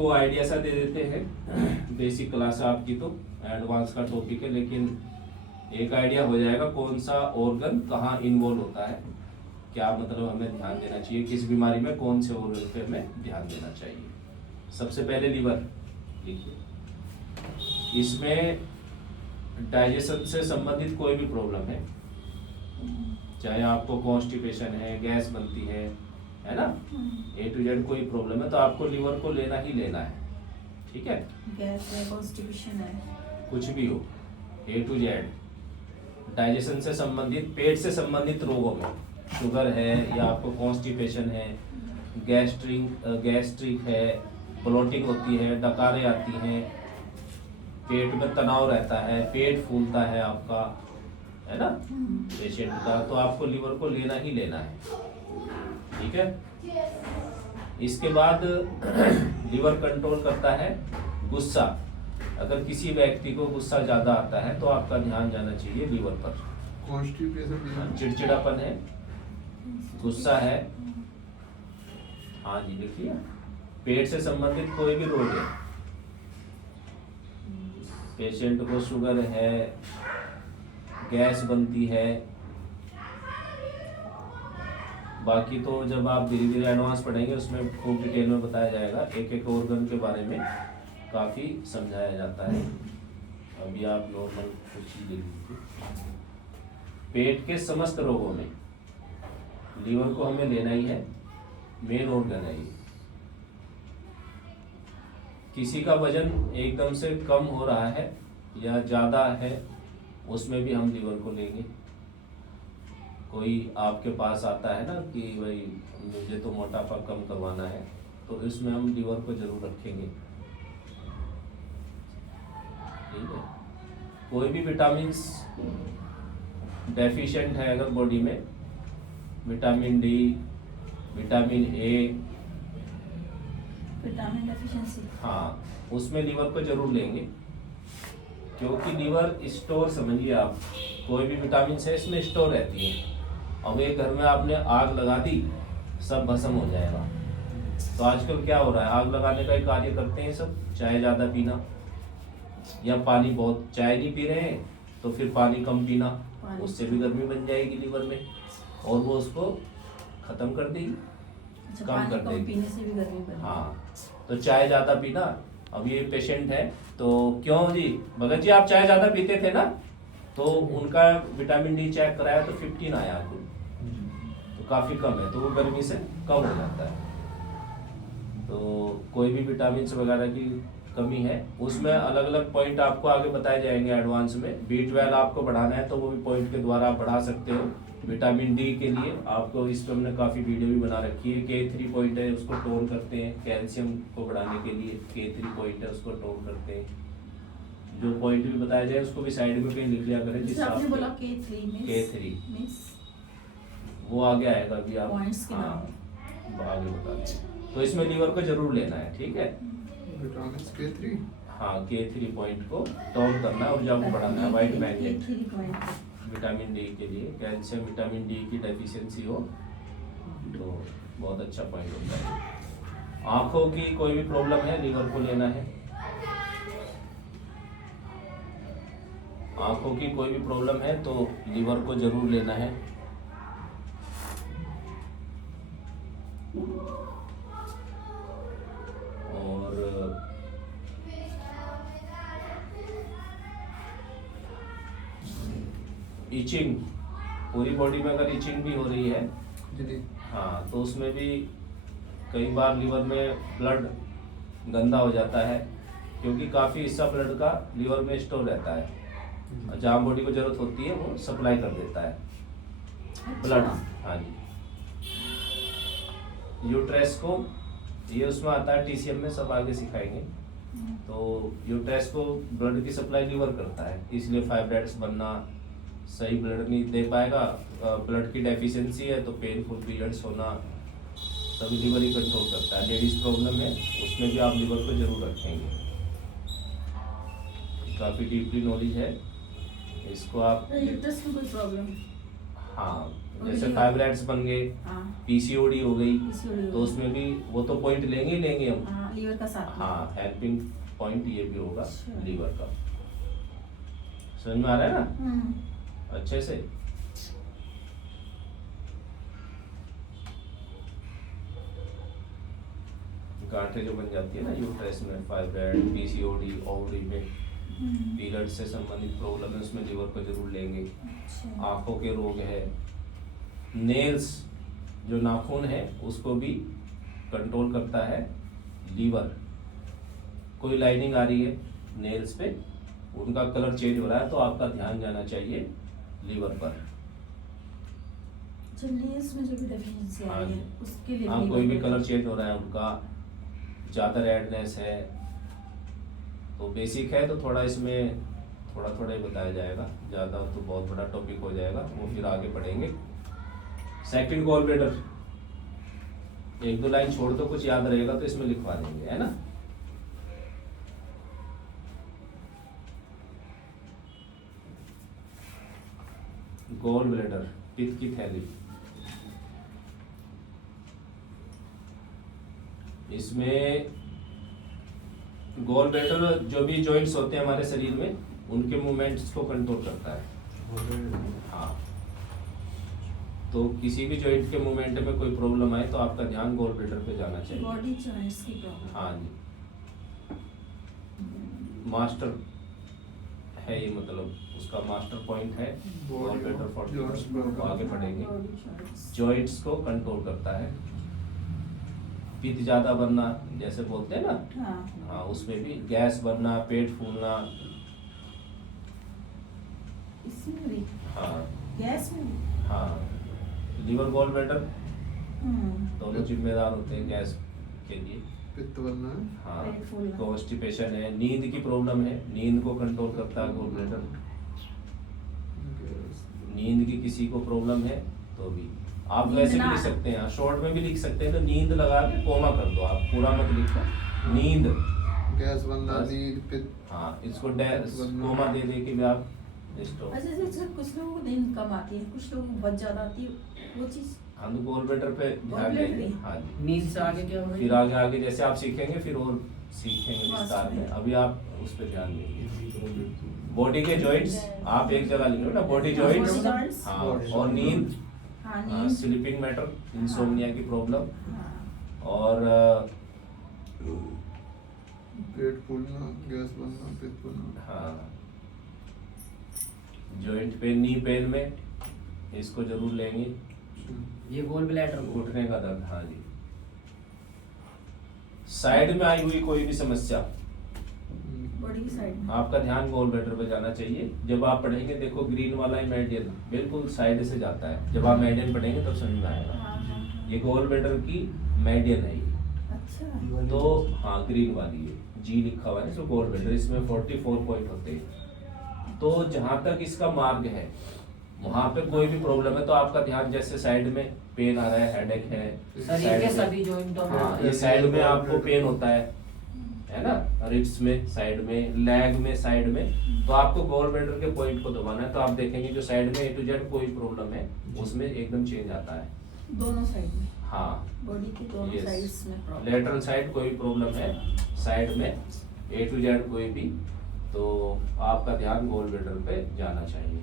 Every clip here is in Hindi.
आपको आइडिया सा दे देते हैं। बेसिक क्लास है आपकी, तो एडवांस का टॉपिक है, लेकिन एक आइडिया हो जाएगा कौन सा ऑर्गन कहाँ इन्वॉल्व होता है, क्या मतलब हमें ध्यान देना चाहिए, किस बीमारी में कौन से ऑर्गन पे हमें ध्यान देना चाहिए। सबसे पहले लीवर लिखिए। इसमें डाइजेशन से संबंधित कोई भी प्रॉब्लम है, चाहे आपको कॉन्स्टिपेशन है, गैस बनती है ना, A to Z कोई प्रॉब्लम है तो आपको लीवर को लेना ही लेना है, ठीक है। गैस है, कॉन्स्टिपेशन है, कुछ भी हो, A to Z डाइजेशन से संबंधित, पेट से संबंधित रोगों में, शुगर है या आपको कॉन्स्टिपेशन है, गैस्ट्रिक है, ब्लोटिंग होती है, डकारें आती हैं, पेट में तनाव रहता है, पेट फूलता है आपका, है ना पेशेंट का, तो आपको लीवर को लेना ही लेना है, ठीक है। इसके बाद लीवर कंट्रोल करता है गुस्सा। अगर किसी व्यक्ति को गुस्सा ज्यादा आता है तो आपका ध्यान जाना चाहिए लीवर पर। कॉन्स्टिपेशन, चिड़चिड़ापन है, गुस्सा है, हाँ जी देखिए, पेट से संबंधित कोई भी रोग है, पेशेंट को शुगर है, गैस बनती है, बाकी तो जब आप धीरे धीरे एडवांस पढ़ेंगे उसमें खूब डिटेल में बताया जाएगा, एक एक ऑर्गन के बारे में काफ़ी समझाया जाता है। अभी आप नॉर्मल कुछ ही देख लीजिए। पेट के समस्त रोगों में लीवर को हमें लेना ही है, मेन ऑर्गन है ये। किसी का वजन एकदम से कम हो रहा है या ज़्यादा है, उसमें भी हम लीवर को लेंगे। कोई आपके पास आता है ना कि भाई मुझे तो मोटापा कम करवाना है, तो इसमें हम लीवर को जरूर रखेंगे, ठीक है। कोई भी विटामिन डेफिशिएंट है अगर बॉडी में, vitamin D, vitamin A, vitamin deficiency, हाँ उसमें लीवर को जरूर लेंगे, क्योंकि लीवर स्टोर, समझिए आप, कोई भी विटामिन है इसमें स्टोर रहती है। अब एक घर में आपने आग लगा दी, सब भस्म हो जाएगा। तो आजकल क्या हो रहा है, आग लगाने का ही कार्य करते हैं सब, चाय ज़्यादा पीना या पानी बहुत, चाय नहीं पी रहे हैं तो फिर पानी कम पीना, उससे भी गर्मी बन जाएगी लीवर में और वो उसको खत्म कर देगी, कम कर देगी, पीने से भी गर्मी बढ़ेगी। हाँ तो चाय ज़्यादा पीना। अब ये पेशेंट है तो क्यों जी भगत जी आप चाय ज़्यादा पीते थे ना, तो उनका विटामिन डी चेक कराया तो 15 आया आपको, तो काफ़ी कम है, तो वो गर्मी से कम हो जाता है। तो कोई भी विटामिन वगैरह की कमी है, उसमें अलग अलग पॉइंट आपको आगे बताए जाएंगे एडवांस में। B12 आपको बढ़ाना है तो वो भी पॉइंट के द्वारा आप बढ़ा सकते हो। विटामिन डी के लिए आपको इस पर हमने काफ़ी वीडियो भी बना रखी है। K3 पॉइंट है, उसको टोन करते हैं, कैल्शियम को बढ़ाने के लिए K3 पॉइंट है, उसको टोन करते हैं। जो पॉइंट भी बताया जाए उसको भी साइड में कहीं लिख लिया करें, जिससे आपने बोला आपको K3 K3 वो आगे आएगा, अभी आप पॉइंट्स के नाम वो आगे बता दें। तो इसमें लीवर को जरूर लेना है, ठीक है। विटामिन K3, हाँ K3 पॉइंट को टॉन करना है और जब वो बढ़ाना है। वाइट मैग्नेट विटामिन डी के लिए, कैल्शियम विटामिन डी की डेफिशिएंसी हो तो बहुत अच्छा पॉइंट होता है। आंखों की कोई भी प्रॉब्लम है, लीवर को लेना है। आंखों की कोई भी प्रॉब्लम है तो लीवर को जरूर लेना है। और इचिंग, पूरी बॉडी में अगर इचिंग भी हो रही है, हाँ तो उसमें भी कई बार लीवर में ब्लड गंदा हो जाता है, क्योंकि काफ़ी हिस्सा ब्लड का लीवर में स्टोर रहता है। जहाँ बॉडी को जरूरत होती है वो सप्लाई कर देता है ब्लड। हाँ जी, यूट्रेस को, ये उसमें आता है TCM में, सब आगे सिखाएंगे। तो यूट्रेस को ब्लड की सप्लाई लीवर करता है, इसलिए फाइब्राइड्स बनना, सही ब्लड नहीं दे पाएगा, ब्लड की डेफिशिएंसी है तो पेनफुल पीरियड्स होना, सभी लीवर ही कंट्रोल करता है। लेडीज प्रॉब्लम है उसमें भी आप लीवर को जरूर रखेंगे। काफ़ी डीपली नॉलेज है इसको आप। यूट्रस में कोई प्रॉब्लम? हाँ जैसे OD फाइब्राइड्स बन गए, हाँ पीसीओडी हो गई, PCOD तो उसमें भी वो तो पॉइंट लेंगे ही लेंगे हम। हाँ लीवर का साथ में। हाँ, हेल्पिंग पॉइंट ये भी होगा अच्छा। लीवर का। समझ में आ रहा है ना अच्छे से? गांठें जो बन जाती है ना यूट्रस में, फाइब्राइड, पीसीओडी, ओवरी में पीरियड से संबंधित प्रॉब्लम है, उसमें लीवर को जरूर लेंगे। अच्छा आंखों के रोग है, नेल्स जो नाखून है उसको भी कंट्रोल करता है लीवर। कोई लाइनिंग आ रही है नेल्स पे, उनका कलर चेंज हो रहा है, तो आपका ध्यान जाना चाहिए लीवर पर। जो नेल्स में जो भी डेफिशिएंसी हाँ आई है जी। उसके लिए हाँ, कोई भी कलर चेंज हो रहा है उनका, ज़्यादा रेडनेस है, तो बेसिक है तो थोड़ा इसमें थोड़ा थोड़ा ही बताया जाएगा, ज़्यादा तो बहुत बड़ा टॉपिक हो जाएगा, वो फिर आगे पढ़ेंगे। सेकंड गॉल ब्लैडर, एक दो लाइन छोड़ दो, कुछ याद रहेगा तो इसमें लिखवा देंगे, है ना। गॉल ब्लैडर, पित्त की थैली, इसमें गॉल ब्लैडर जो भी जॉइंट्स होते हैं हमारे शरीर में, उनके मूवमेंट्स को कंट्रोल करता है। हाँ, तो किसी भी जॉइंट के मूवमेंट में कोई प्रॉब्लम आए तो आपका ध्यान गॉल ब्लैडर पे जाना चाहिए। बॉडी जॉइंट्स की प्रॉब्लम। हाँ जी, मास्टर है ये, मतलब उसका मास्टर पॉइंट है गॉल ब्लैडर 40, वो आगे पढ़ेंगे। जॉइंट्स को कंट्रोल करता है। पित्त ज्यादा बनना जैसे बोलते हैं ना, हाँ हाँ, उसमें भी गैस बनना, पेट फूलना, इसमें भी हाँ गैस में भी। हाँ, लीवर गॉल ब्लैडर हम्म, दोनों जिम्मेदार होते हैं गैस के लिए। पित्त बनना है। हाँ, पेट फूलना। कॉन्स्टिपेशन है, नींद की प्रॉब्लम है, नींद को कंट्रोल करता है गॉल ब्लैडर। गैस। नींद की किसी को प्रॉब्लम है तो भी आप नींद वैसे भी ना लिख सकते हैं, शॉर्ट में भी लिख सकते हैं, तो नींद लगा के कोमा कर दो, आप पूरा मत लिखो, नींद। गैस बनना, बस। नींद, पित्त। हाँ, इसको कोमा दे दे के भी आप स्टॉप। अच्छा अच्छा, कुछ लोगों को नींद कम आती है, कुछ लोगों को बहुत ज्यादा आती है, वो चीज। हम तो गॉल ब्लैडर पे ध्यान gallbladder देंगे। भी? हाँ जी, नींद से आगे क्या होगा? फिर आगे आगे जैसे आप सीखेंगे फिर और सीखेंगे विस्तार में, अभी आप उस पर ध्यान देंगे। बॉडी के जॉइंट्स आप एक जगह लिखो ना, बॉडी हाँ, जॉइंट्स, body joints। हाँ, और नींद, हाँ नींद। स्लीपिंग मैटर, इंसोम्निया की प्रॉब्लम, हाँ और पेट फूलना, गैस बनना, पित्त बनना। हाँ, जॉइंट पेन, नी पेन में इसको जरूर लेंगे। ये गोल ब्लैडर को घुटने का दर्द, हाँ जी। साइड में आई हुई कोई भी समस्या, बॉडी की साइड में। आपका ध्यान गॉल ब्लैडर पे जाना चाहिए। जब आप पढ़ेंगे देखो ग्रीन वाला ही मेडियन बिल्कुल साइड से जाता है, जब आप मेडियन पढ़ेंगे तब समझ में आएगा। हाँ हाँ ये गॉल ब्लैडर की मेडियन है ये, अच्छा तो हाँ ग्रीन वाली है, जी लिखा हुआ है इसमें गॉल ब्लैडर, इसमें 44 पॉइंट होते हैं। तो जहाँ तक इसका मार्ग है वहाँ पे कोई भी प्रॉब्लम है तो आपका ध्यान, जैसे साइड में पेन आ रहा है, हेडेक है, शरीर साइड के में- सभी जॉइंटों में। हाँ, ये साइड में आपको पेन होता है ना, रिब्स में, साइड में, लेग में, साइड में, तो आपको गॉल ब्लैडर के पॉइंट को दबाना है, तो आप देखेंगे जो साइड में A to Z कोई प्रॉब्लम है उसमें एकदम चेंज आता है। दोनों साइड में, हाँ, बॉडी के दोनों Yes. साइड्स में प्रॉब्लम। लेटरल साइड कोई प्रॉब्लम है, साइड में A to Z कोई भी, तो आपका ध्यान गॉल ब्लैडर पे जाना चाहिए।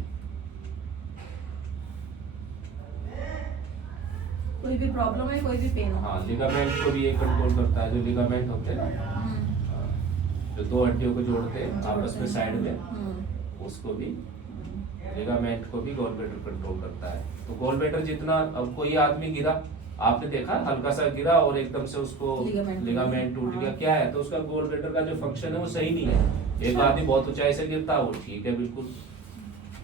कोई भी प्रॉब्लम है, कोई भी पेन हो। हाँ, लिगामेंट को भी ये कंट्रोल करता है, जो लिगामेंट होते हैं ना, हाँ, जो दो हड्डियों को जोड़ते हैं आपस में साइड में, उसको भी, लिगामेंट को भी गॉल ब्लैडर कंट्रोल करता है। तो गॉल ब्लैडर जितना, अब कोई आदमी गिरा, आपने देखा हल्का सा गिरा और एकदम से उसको लिगामेंट टूट गया, क्या है, तो उसका गॉल ब्लैडर का जो फंक्शन है वो सही नहीं है। एक आदमी बहुत ऊंचाई से गिरता है वो ठीक है बिल्कुल।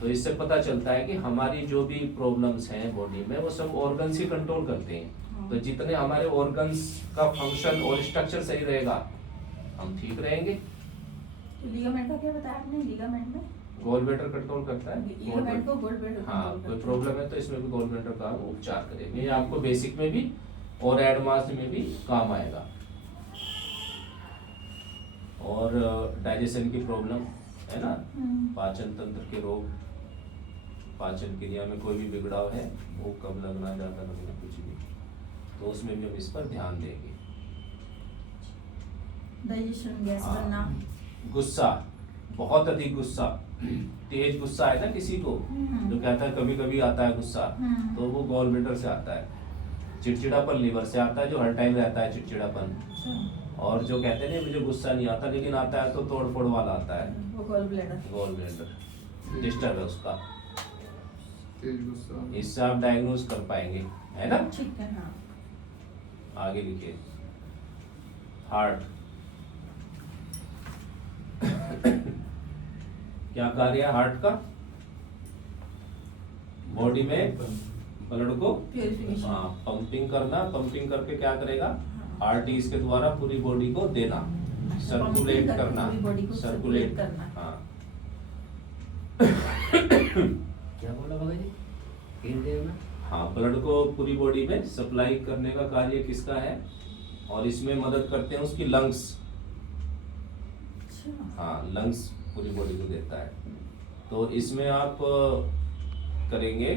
तो इससे पता चलता है कि हमारी जो भी प्रॉब्लम्स हैं बॉडी में वो सब ऑर्गन्स ही कंट्रोल करते हैं। तो जितने हमारे ऑर्गन्स का फंक्शन और स्ट्रक्चर सही रहेगा हम ठीक रहेंगे। लिगामेंट का क्या बताया आपने? लिगामेंट में गॉल ब्लैडर कंट्रोल करता है लिगामेंट को गोल्ड ब्लैडर हाँ, कोई प्रॉब्लम है तो इसमें भी गॉल ब्लैडर का हम उपचार करेंगे। ये आपको बेसिक में भी और एडवांस में भी काम आएगा। और डाइजेशन की प्रॉब्लम है ना, पाचन तंत्र के रोग, पाचन क्रिया में कोई भी बिगड़ाव है, वो कम लगना, ज़्यादा लगना, कुछ भी, तो उसमें भी हम इस पर ध्यान देंगे। डाइजेशन, गैस हाँ। बनना। गुस्सा, बहुत अधिक गुस्सा, तेज गुस्सा है ना किसी को, जो कहता है कभी कभी आता है गुस्सा, तो वो गॉल ब्लैडर से आता है। चिड़चिड़ापन लीवर से आता है, जो हर टाइम रहता है चिड़चिड़ापन। और जो कहते हैं ना मुझे गुस्सा नहीं आता, लेकिन आता है तो तोड़ फोड़ वाला आता है, वो gall bladder. Gall bladder disturb है उसका। तेज गुस्सा। इससे आप डायग्नोज कर पाएंगे, है ना। ठीक है। हाँ। आगे लिखिए, हार्ट। क्या कार्य है हार्ट का? बॉडी में ब्लड को प्यूरिफिकेशन। हाँ पंपिंग करना, पंपिंग करके क्या करेगा, आर्टरीज के द्वारा पूरी बॉडी को देना, सर्कुलेट करके करना, पूरी बॉडी को सर्कुलेट करना। हाँ। क्या बोला भगत जी? तीन देर में हाँ, ब्लड को पूरी बॉडी में सप्लाई करने का कार्य किसका है, और इसमें मदद करते हैं उसकी लंग्स। अच्छा। हाँ, लंग्स पूरी बॉडी को देता है। तो इसमें आप करेंगे,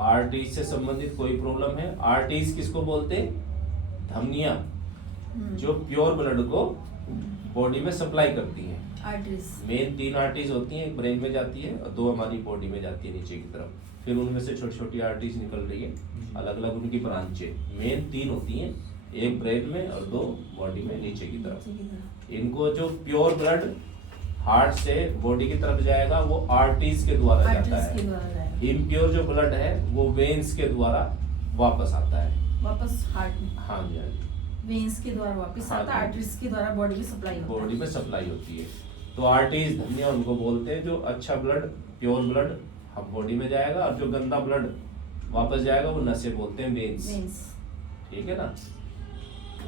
आर्टरीज से संबंधित कोई प्रॉब्लम है, आर्टरीज किसको बोलते हैं, धमनियां, जो प्योर ब्लड को बॉडी में सप्लाई करती हैं। आर्टरीज। मेन 3 आर्टरीज होती हैं, एक ब्रेन में जाती है और 2 हमारी बॉडी में जाती है नीचे की तरफ, फिर उनमें से छोटी छोटी आर्टरीज निकल रही है, अलग अलग उनकी ब्रांचें। मेन 3 होती हैं, एक ब्रेन में और 2 बॉडी में नीचे की तरफ। इनको जो प्योर ब्लड हार्ट से बॉडी की तरफ जाएगा वो आर्टरीज के द्वारा जाता आर्टरीज के है। द्वारा जाएगा। इम्प्योर जो ब्लड है वो वेन्स के द्वारा वापस आता है। वापस हार्ट में। हाँ जी, हाँ जी, वेन्स के द्वारा वापस हाँ आता है, जी। आर्टरीज के द्वारा बॉडी में सप्लाई होता है। बॉडी में सप्लाई होती है। तो आर्टरीज धमनियां उनको बोलते हैं, जो अच्छा ब्लड, प्योर ब्लड हम बॉडी में जाएगा, और जो गंदा ब्लड वापस जाएगा वो नसें बोलते हैं, वेन्स। वेन्स। ठीक है ना।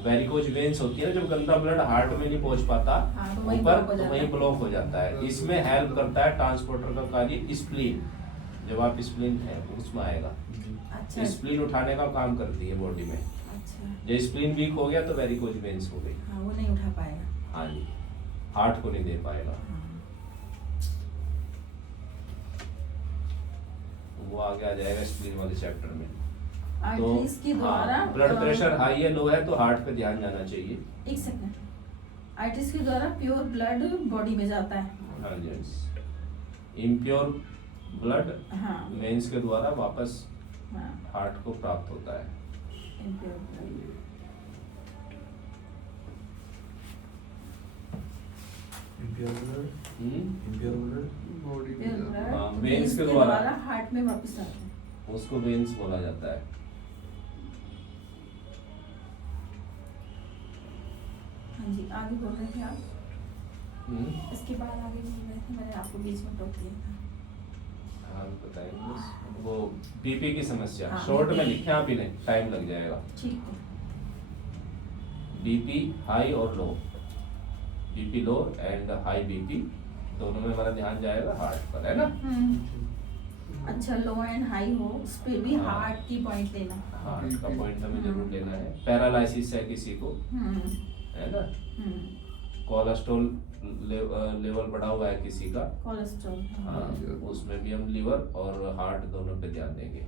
वेरिकोज वेन्स होती है, जब गंदा ब्लड हार्ट में नहीं पहुंच पाता हाँ, तो वहीं ऊपर, ब्लॉक हो तो जाता वहीं है। ब्लॉक हो जाता है। इसमें हेल्प करता है ट्रांसपोर्टर का कार्य स्प्लीन। जब आप स्प्लीन है उसमें आएगा, अच्छा। स्प्लीन उठाने का काम करती है बॉडी में। अच्छा। जब स्प्लीन वीक हो गया तो वेरिकोज वेन्स हो गई। हाँ, वो नहीं उठा पाएगा। हाँ जी, हार्ट को नहीं दे पाएगा। हाँ। वो आगे आ जाएगा स्प्लीन वाले चैप्टर में। आर्टरीज के द्वारा ब्लड प्रेशर हाई है लो है तो हार्ट पे ध्यान जाना चाहिए। एक सेकंड। आर्टरीज के द्वारा प्योर ब्लड बॉडी में जाता है। हाँ जी, इम्प्योर ब्लड हाँ। वेन्स के द्वारा वापस हाँ। हार्ट को प्राप्त होता है। impure blood। बॉडी में Pure जाता है। blood हाँ, veins veins के के द्वारा। द्वारा हार्ट में वापस आता है। उसको वेन्स बोला जाता है। हाँ जी, आगे बोल रहे थे आप। हम्म, इसके बाद आगे बोल रहे थे, मैंने आपको बीच में टोक दिया था। हाँ बताएंगे बस। वो बीपी की समस्या हाँ, शॉर्ट में BP लिखे आप इन्हें, टाइम लग जाएगा। ठीक है। बीपी हाई और low, BP low and high BP दोनों में हमारा ध्यान जाएगा हार्ट पर, है ना। अच्छा, लो एंड हाई हो उस पे भी हाँ। हार्ट की पॉइंट लेना। हार्ट का पॉइंट हमें जरूर लेना है। पैरालिसिस है किसी को, है ना, कोलेस्ट्रॉल लेवल बढ़ा हुआ है किसी का, कोलेस्ट्रॉल। हाँ, उसमें भी हम लीवर और हार्ट दोनों पे ध्यान देंगे।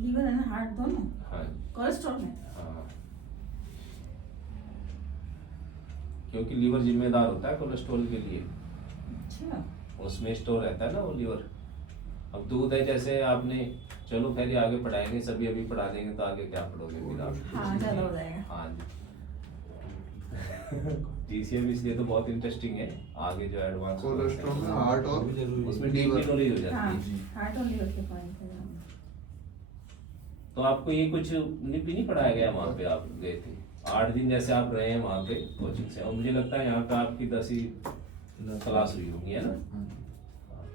लीवर एंड हार्ट दोनों हाँ कोलेस्ट्रॉल में। हाँ, क्योंकि लीवर जिम्मेदार होता है कोलेस्ट्रॉल के लिए, अच्छा। उसमें स्टोर रहता है ना वो लीवर। अब दूध है जैसे आपने, चलो खैर ये आगे पढ़ाएंगे, सभी अभी पढ़ा देंगे तो आगे क्या पढ़ोगे फिर आप। हाँ, ज्यादा हो जाएगा। हाँ जी। जीसीएम इसलिए तो बहुत इंटरेस्टिंग है, आगे जो एडवांस कोलेस्ट्रॉल में हार्ट और उसमें डीपली नॉलेज हो हाँ, जाती है। हार्ट और लीवर के पॉइंट है। तो आपको ये कुछ नहीं पढ़ाया गया वहाँ पे, आप गए थे 8 दिन जैसे आप रहे हैं वहाँ पे कोचिंग से, और मुझे लगता है यहाँ पे आपकी 10वीं क्लास हुई होगी, है ना।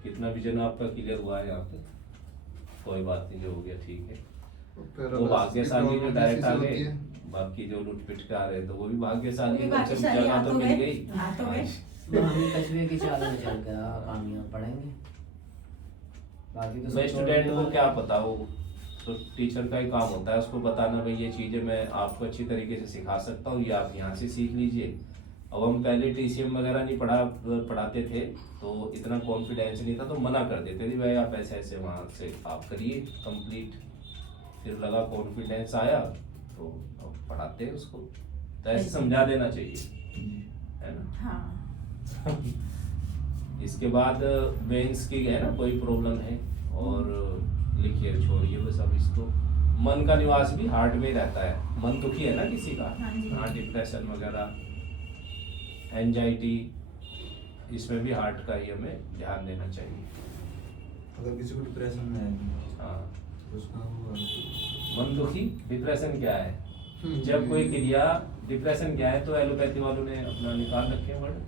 कितना विजन आपका क्लियर हुआ है यहाँ पे? कोई बात नहीं, जो हो गया ठीक है। तो भाग्यशाली जो डायरेक्ट आ गए, बाकी जो लुट पिट के आ रहे तो वो भी भाग्यशाली, वो भी भाग्यशाली, जगह आ तो तो मिल गए, गई। आ तो गए। हम कछुए की चाल में चल के कामयाब पढ़ेंगे। बाकी तो मैं सब स्टूडेंट छोड़ने को वाले। क्या पता, वो तो टीचर का ही काम होता है उसको बताना, भाई ये चीज़ें मैं आपको अच्छी तरीके से सिखा सकता हूँ, ये आप यहाँ से सीख लीजिए, अब हम पहले TCM वगैरह नहीं पढ़ाते थे तो इतना कॉन्फिडेंस नहीं था, तो मना कर देते थे भाई आप ऐसे ऐसे वहाँ से आप करिए कंप्लीट। फिर लगा कॉन्फिडेंस आया तो अब पढ़ाते हैं उसको, तो ऐसे समझा देना चाहिए, है ना। हाँ इसके बाद बेंस की है ना कोई प्रॉब्लम है और लिखिए छोड़िए बस। अब इसको मन का निवास भी हार्ट में ही रहता है, मन दुखी है ना किसी का, हाँ जी। हाँ डिप्रेशन वगैरह, एंजाइटी, इसमें भी हार्ट का ही हमें ध्यान देना चाहिए। अगर किसी को डिप्रेशन में है हाँ तो उसका वो मन दुखी, डिप्रेशन क्या है? जब कोई क्रिया, डिप्रेशन क्या है तो एलोपैथी वालों ने अपना निकाल रखे हैं वर्ड।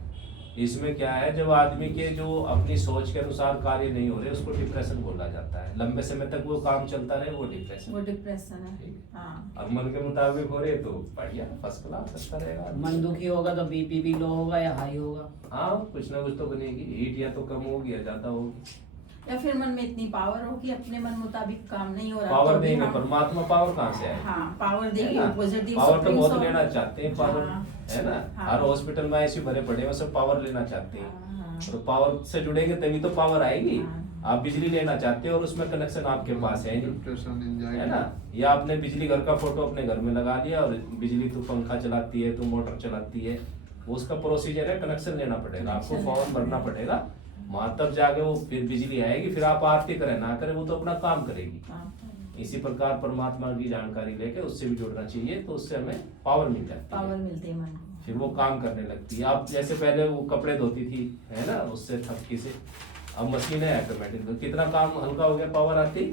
इसमें क्या है, जब आदमी के जो अपनी सोच के अनुसार कार्य नहीं हो रहे उसको डिप्रेशन बोला जाता है। लंबे समय तक वो काम चलता रहे वो डिप्रेशन। वो डिप्रेशन है। ठीक। हाँ और मन के मुताबिक हो रहे तो बढ़िया फर्स्ट क्लास अच्छा रहेगा। मन दुखी होगा तो बीपी भी लो होगा या हाई होगा? हाँ कुछ ना कुछ तो बनेगी, हीट या तो कम होगी या ज्यादा होगी। या फिर मन में इतनी पावर हो कि अपने मन मुताबिक काम नहीं हो रहा पावर तो भी देंगे, हम- परमात्मा पावर कहाँ से आए? हाँ पावर है देगी, ना? पॉजिटिव पावर तो बहुत लेना चाहते हैं पावर, हाँ। है ना। हाँ। हर हॉस्पिटल में ऐसे भरे पड़े हैं सब पावर लेना चाहते हैं। हाँ, तो पावर से जुड़ेंगे तभी तो पावर आएगी। हाँ। आप बिजली लेना चाहते हो और उसमें कनेक्शन आपके पास है नहीं, डिप्रेशन, है एंजाइटी, ना। या आपने बिजली घर का फोटो अपने घर में लगा लिया और बिजली तो पंखा चलाती है तो मोटर चलाती है, वो उसका प्रोसीजर है, कनेक्शन लेना पड़ेगा आपको, कनेक्शन फॉर्म लेना भरना पड़ेगा, वहां तब जाके वो फिर बिजली आएगी। फिर आप आरती करें ना करें वो तो अपना काम करेगी। हाँ, इसी प्रकार परमात्मा की जानकारी लेके उससे भी जुड़ना चाहिए, तो उससे हमें पावर मिल जाती पावर है, मिलती है मन को। फिर वो काम करने लगती है। आप जैसे पहले वो कपड़े धोती थी, है ना, उससे थपकी से, अब मशीन है ऑटोमेटिक, तो कितना काम हल्का हो गया, पावर आती।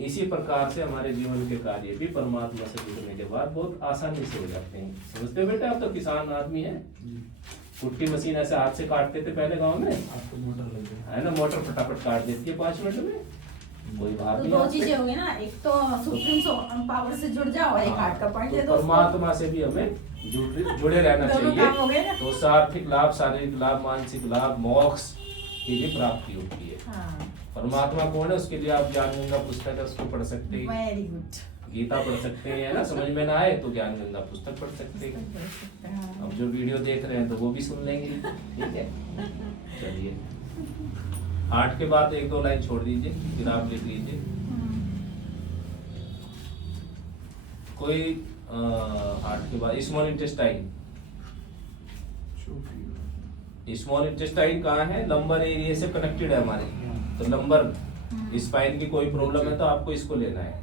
इसी प्रकार से हमारे जीवन के कार्य भी परमात्मा से जुड़ने के बाद बहुत आसानी से हो जाते हैं। समझते हो बेटा, आप तो किसान आदमी है। कुट्टी मशीन ऐसे हाथ से काटते थे पहले गांव में, आपको मोटर लग गया है ना, मोटर फटाफट काट देती है 5 मिनट में, कोई बात तो नहीं। दो आप पे। चीजें हो गई ना, एक तो सुप्रीम पावर से जुड़ जाओ और एक हार्ट का पॉइंट तो दे दो उसको। परमात्मा से भी हमें जुड़े रहना दोनों काम हो चाहिए, गए ना। तो उससे आर्थिक लाभ, शारीरिक लाभ, मानसिक लाभ, मोक्ष की भी प्राप्ति होती है। हाँ परमात्मा कौन है उसके लिए आप ज्ञान गंगा पुस्तक है उसको पढ़ सकते हैं, वेरी गुड। गीता पढ़ सकते हैं, है ना। समझ में ना आए तो ज्ञान गंगा पुस्तक पढ़ सकते हैं। अब जो वीडियो देख रहे हैं तो वो भी सुन लेंगे, ठीक है। चलिए, हार्ट के बाद 1-2 लाइन छोड़ दीजिए, फिर आप लिख लीजिए कोई हार्ट के बाद। स्मॉल इंटेस्टाइन, स्मॉल इंटेस्टाइन कहाँ है? लंबर एरिया से कनेक्टेड है हमारे, तो लंबर स्पाइन की कोई प्रॉब्लम है तो आपको इसको लेना है,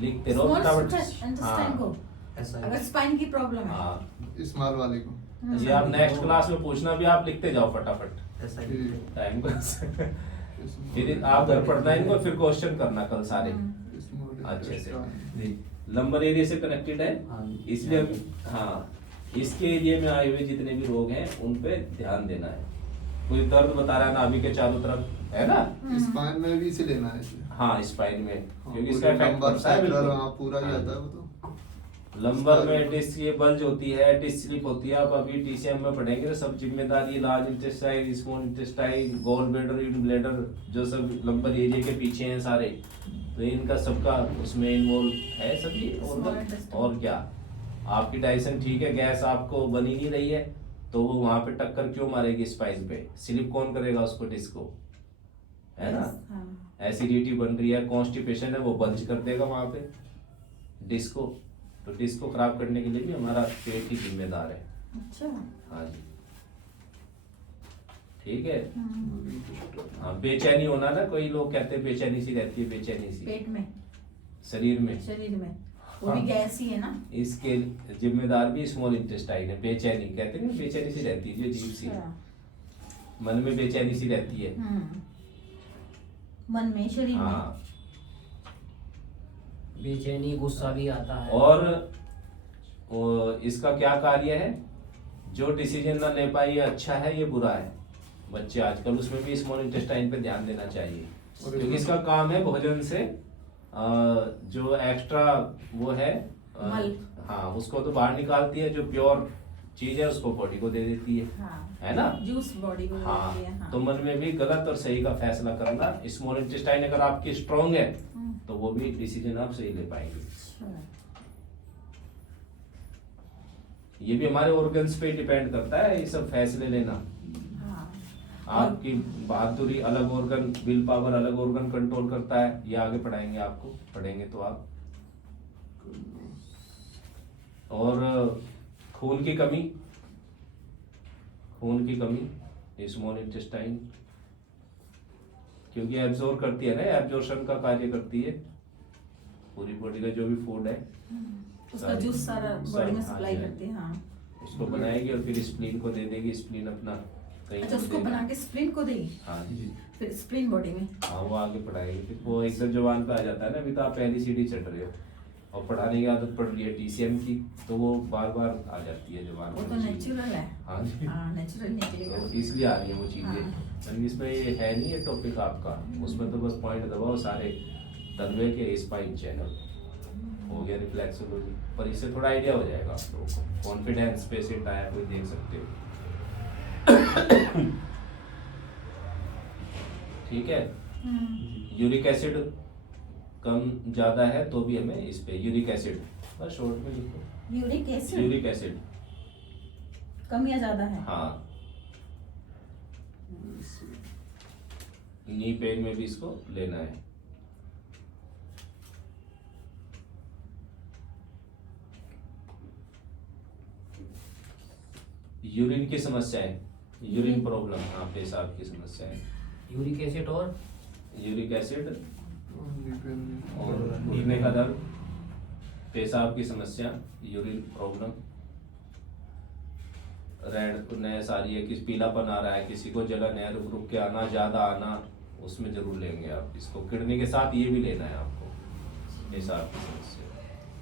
लिखते रहो फटाफट। इंटेस्टाइन को ऐसा अगर है स्पाइन की प्रॉब्लम है। हाँ, स्मॉल वाले को ये आप नेक्स्ट क्लास में पूछना भी, आप लिखते जाओ फटाफट ऐसा ही ठीक। टाइम को। फिर आप घर पढ़ना इनको, फिर क्वेश्चन करना कल सारे अच्छे से। जी लंबर एरिया से कनेक्टेड है, हाँ जी। इसलिए हाँ, इसके एरिया में आए हुए जितने भी रोग हैं उन पे ध्यान देना है। कोई दर्द बता रहा है नाभि के चारों तरफ, है ना। स्पाइन में भी इसे लेना है इसे। हाँ स्पाइन में, हाँ, क्योंकि पूरे इसका इफेक्ट लंबर पड़ता है सर्कुलर, बिल्कुल। हाँ, पूरा ही हाँ। आता है वो तो। लंबर में डिस्क ये बल्ज होती है, डिस्क स्लिप होती है। आप अभी TCM में पढ़ेंगे तो सब जिम्मेदारी, large intestine, small intestine, gall bladder, इन ब्लैडर, जो सब लंबर एरिया के पीछे हैं सारे, तो इनका सबका उसमें इन्वॉल्व है सभी Small organ। intestine। और क्या, आपकी डाइजेशन ठीक है, गैस आपको बनी नहीं रही है तो वो वहां पे टक्कर क्यों मारेगी स्पाइन पे? स्लिप कौन करेगा उसको? डिस्क को, है ना। हाँ। एसिडिटी बन रही है, कॉन्स्टिपेशन है, वो बल्ज कर देगा वहां पे डिस्क को। तो डिस्क को खराब करने के लिए भी हमारा पेट ही जिम्मेदार है। अच्छा। हाँ जी, ठीक है। हम्म। हाँ, बेचैनी होना ना, कोई लोग कहते हैं बेचैनी सी रहती है, बेचैनी सी पेट में, शरीर में, शरीर में, वो भी हाँ। गैस ही है ना। इसके जिम्मेदार भी स्मॉल इंटेस्टाइन है। बेचैनी कहते हैं ना, बेचैनी सी रहती है, जो अजीब सी, अच्छा। मन में बेचैनी सी रहती है। मन में, शरीर में। हाँ, बेचैनी, गुस्सा भी आता है। और इसका क्या कार्य है? जो डिसीजन ना ले पाए ये अच्छा है ये बुरा है, बच्चे आजकल, उसमें भी स्मॉल इंटेस्टाइन पे ध्यान देना चाहिए, और क्योंकि इसमें- इसका काम है भोजन से जो एक्स्ट्रा वो है मल। हाँ, उसको तो बाहर निकालती है, जो प्योर चीज है उसको बॉडी को दे देती है, हाँ। है ना। जूस बॉडी को हाँ, देती है। हाँ। तो मन में भी गलत और सही का फैसला करना, स्मॉल इंटेस्टाइन अगर आपकी स्ट्रांग है तो वो भी डिसीजन आप सही ले पाएंगे। अच्छा। ये भी हमारे ऑर्गन्स पे डिपेंड करता है ये सब फैसले लेना। हाँ आपकी बहादुरी अलग ऑर्गन, विल पावर अलग ऑर्गन कंट्रोल करता है। ये आगे पढ़ाएंगे आपको, पढ़ेंगे तो आप। और खून की कमी, खून की कमी स्मॉल इंटेस्टाइन, क्योंकि एब्जॉर्ब करती है ना, एब्जॉर्प्शन का कार्य करती है पूरी बॉडी का जो भी फूड है उसका जूस सारा बॉडी में हाँ सप्लाई जी, करते हैं। हाँ उसको बनाएगी और फिर स्प्लीन को दे देगी। स्प्लीन अपना कहीं अच्छा, उसको देगा। बना के स्प्लिन को देगी, हाँ जी, फिर स्प्लिन बॉडी में। हाँ वो आगे पढ़ाएगी। फिर वो एकदम जवान पे आ जाता है ना, अभी तो आप पहली सीढ़ी चढ़ रहे हो और पढ़ाने की आदत पड़ रही है TCM की, तो वो बार बार आ जाती है जवान वो तो पे। नेचुरल है। हाँ जी, हाँ नेचुरल निकलेगा। तो इसलिए आ रही है वो चीजें। हाँ। यानी इसमें ये है नहीं है टॉपिक आपका, उसमें तो बस पॉइंट दबाओ सारे तलवे के स्पाइन चैनल हो गया, रिफ्लेक्सोलॉजी, पर इससे थोड़ा आइडिया हो जाएगा आप लोगों को। कॉन्फिडेंस पेशेंट आया कोई देख सकते हो। ठीक है। यूरिक एसिड कम ज्यादा है तो भी हमें इस पे यूरिक एसिड बस शॉर्ट में लिखो। यूरिक एसिड यूरिक एसिड कम या ज्यादा है? हाँ, नी पेन में भी इसको लेना है। यूरिन की समस्याएं, यूरिन प्रॉब्लम, हाँ पेशाब की समस्याएं, यूरिक एसिड और यूरिक एसिड डिपेंड और घुटने का दर्द, पेशाब की समस्या, यूरिन प्रॉब्लम, रेडनेस आ रही है, किस पीलापन आ रहा है, किसी को जलन है, रुक रुक के आना, ज्यादा आना, उसमें जरूर लेंगे आप इसको। किडनी के साथ ये भी लेना है आपको, पेशाब की समस्या।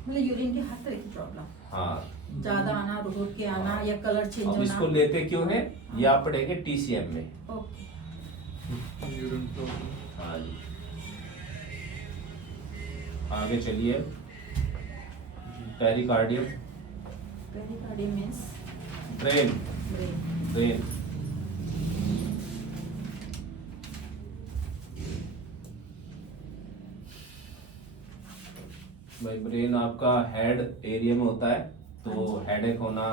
मतलब यूरिन की हर तरह की प्रॉब्लम, हाँ, ज्यादा आना, रुक के आना या कलर चेंज अब होना। इसको लेते क्यों है ये आप पढ़ेंगे TCM में। ओके। Urine problem. हाँ जी, आगे चलिए। Pericardium, pericardium means brain, brain. Brain, भाई ब्रेन आपका हेड एरिया में होता है, तो हेडेक होना,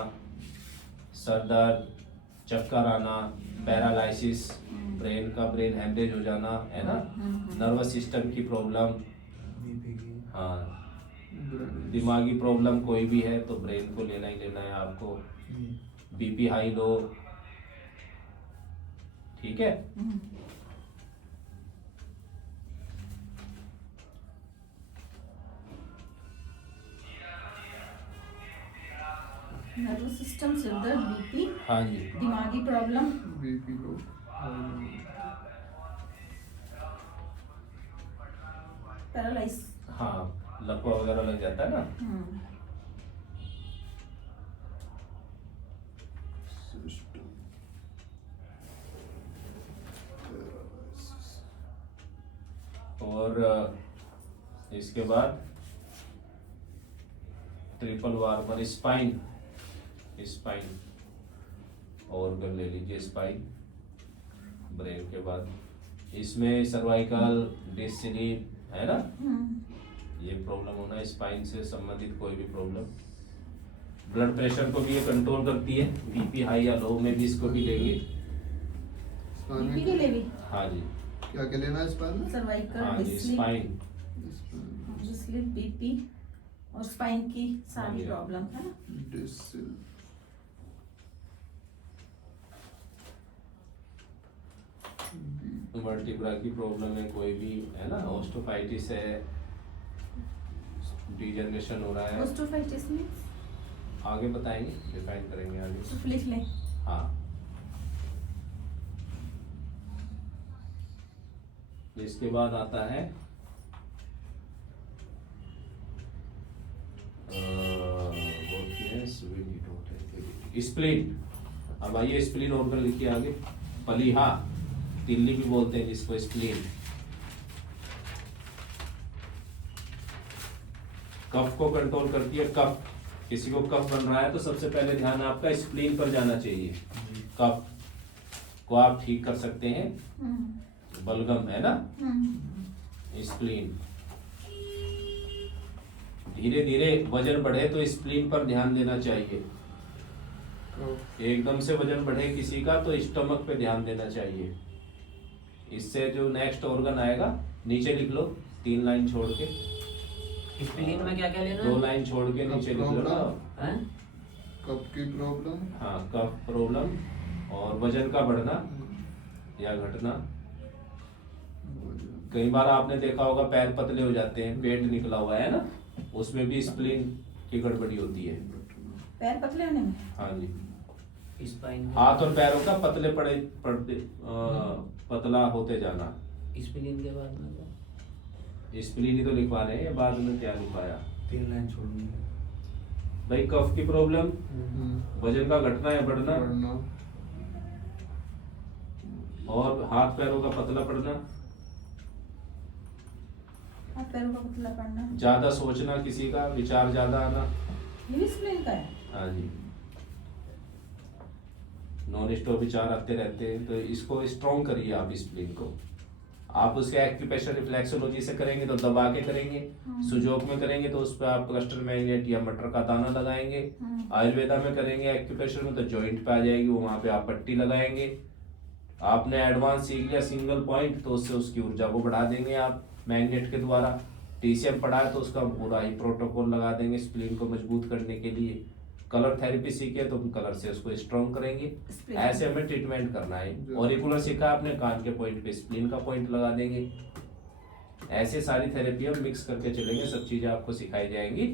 सर दर्द, चक्कर आना, पैरालिसिस, ब्रेन का ब्रेन हेमरेज हो जाना, है ना, नर्वस सिस्टम की प्रॉब्लम, बीपी की हाँ, दिमागी प्रॉब्लम कोई भी है तो ब्रेन को लेना ही लेना है आपको। BP हाई लो, ठीक है। नर्वस सिस्टम, सिर दर्द, बीपी, हाँ जी, दिमागी प्रॉब्लम, बीपी लो, पैरालाइज। हाँ लकवा वगैरह लग जाता है ना। सिस्टम और इसके बाद ट्रिपल वार पर स्पाइन, स्पाइन ऑर्गन ले लीजिए, स्पाइन ब्रेन के बाद इसमें सर्वाइकल डिस्क स्लीप, है ना, ये प्रॉब्लम होना स्पाइन से संबंधित कोई भी प्रॉब्लम। ब्लड प्रेशर को भी ये कंट्रोल करती है, BP हाई या लो में भी इसको भी लेंगे। बीपी के लिए भी हाँ जी, क्या क्या लेना है स्पाइन में? सर्वाइकल, हाँ जी, डिस्क स्पाइन, स्लीप, बीपी और स्पाइन की हाँ सारी जी। प्रॉब्लम है ना। डिस्क वर्टिब्रा की प्रॉब्लम है कोई भी, है ना, ऑस्टोफाइटिस है, डिजनरेशन हो रहा है, ऑस्टियोआर्थराइटिस मींस आगे बताएंगे, डिफाइन करेंगे आगे। सिर्फ लिख लें। हाँ, इसके बाद आता है स्प्लीन। अब आइए स्प्लीन ऑर्गन लिखिए आगे। पलीहा, तिल्ली भी बोलते हैं जिसको, स्प्लीन। कफ को कंट्रोल करती है, कफ, किसी को कफ बन रहा है तो सबसे पहले ध्यान आपका स्प्लीन पर जाना चाहिए। कफ को आप ठीक कर सकते हैं, बलगम, है ना, स्प्लीन। धीरे धीरे वजन बढ़े तो स्प्लीन पर ध्यान देना चाहिए। कफ एकदम से वजन बढ़े किसी का तो स्टमक पे ध्यान देना चाहिए। इससे जो नेक्स्ट ऑर्गन आएगा, नीचे लिख लो 3 लाइन छोड़ के, स्प्लीन में क्या क्या लेना 2 है? लाइन छोड़ के नीचे लिख लो ना। हैं? कफ की प्रॉब्लम, हाँ, कफ प्रॉब्लम और वजन का बढ़ना या घटना। कई बार आपने देखा होगा पैर पतले हो जाते हैं, पेट निकला हुआ है ना, उसमें भी स्प्लीन की गड़बड़ी होती है। पैर पतले होने में। हाँ जी, स्पाइन में हाथ और पैरों का पतले पड़ते पतला होते जाना। स्प्लीन के बाद में क्या? स्प्लीन ही तो लिखवा रहे हैं, या बाद में क्या लिखवाया 3 लाइन छोड़नी है। भाई? कफ की प्रॉब्लम, हम्म, वजन का घटना या बढ़ना, बढ़ना, और हाथ पैरों का पतला पड़ना, हाथ पैरों का पतला पड़ना, ज्यादा सोचना, किसी का विचार ज्यादा आना। ये भी स्प्लीन का है। हाँ जी, नॉन स्टॉप विचार आते रहते हैं, तो इसको स्ट्रॉन्ग करिए आप स्प्लीन को। आप उसके एक्यूप्रेशर रिफ्लेक्सोलॉजी से करेंगे तो दबा के करेंगे, सुजोग में करेंगे तो उस पर आप क्लस्टर मैग्नेट या मटर का दाना लगाएंगे, आयुर्वेदा में करेंगे एक्यूप्रेशर में तो जॉइंट पे आ जाएगी, वो वहां पे आप पट्टी लगाएंगे। आपने एडवांस सीख लिया सिंगल पॉइंट, तो उससे उसकी ऊर्जा को बढ़ा देंगे आप मैग्नेट के द्वारा। टीसीएम पढ़ा है तो उसका पूरा ही प्रोटोकॉल लगा देंगे स्प्लीन को मजबूत करने के लिए। कलर थेरेपी सीखे तो हम कलर से उसको स्ट्रॉन्ग करेंगे। ऐसे हमें ट्रीटमेंट करना है। ऑरिकुलर सीखा आपने, कान के पॉइंट पे स्प्लीन का पॉइंट लगा देंगे। ऐसे सारी थेरेपी हम मिक्स करके चलेंगे, सब चीजें आपको सिखाई जाएंगी।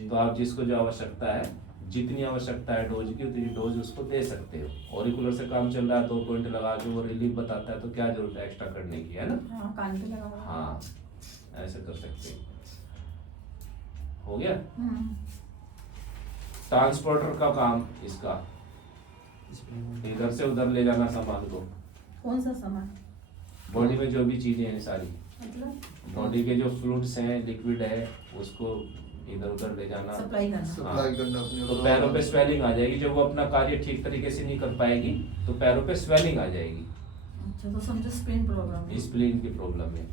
तो आप जिसको जो आवश्यकता है, जितनी आवश्यकता है डोज की, उतनी डोज उसको दे सकते हो। ऑरिकुलर से काम चल रहा है, 2 पॉइंट लगा के वो रिलीफ बताता है, तो क्या जरूरत है एक्स्ट्रा करने की, है ना? हाँ, कान पे लगा हुआ है। हाँ, ऐसे कर सकते हैं। हो गया। ट्रांसपोर्टर का काम इसका, इधर से उधर ले जाना सामान को। कौन सा सामान? बॉडी में जो भी चीजें हैं सारी, मतलब बॉडी के जो फ्लूइड्स हैं, लिक्विड है, उसको इधर उधर ले जाना। सप्लाई करना। सप्लाई करना अपने तो पैरों पे स्वेलिंग आ जाएगी, जब वो अपना कार्य ठीक तरीके से नहीं कर पाएगी तो पैरों पे स्वेलिंग आ जाएगी। अच्छा, तो समझो स्प्लीन प्रॉब्लम है। स्प्लीन की प्रॉब्लम है।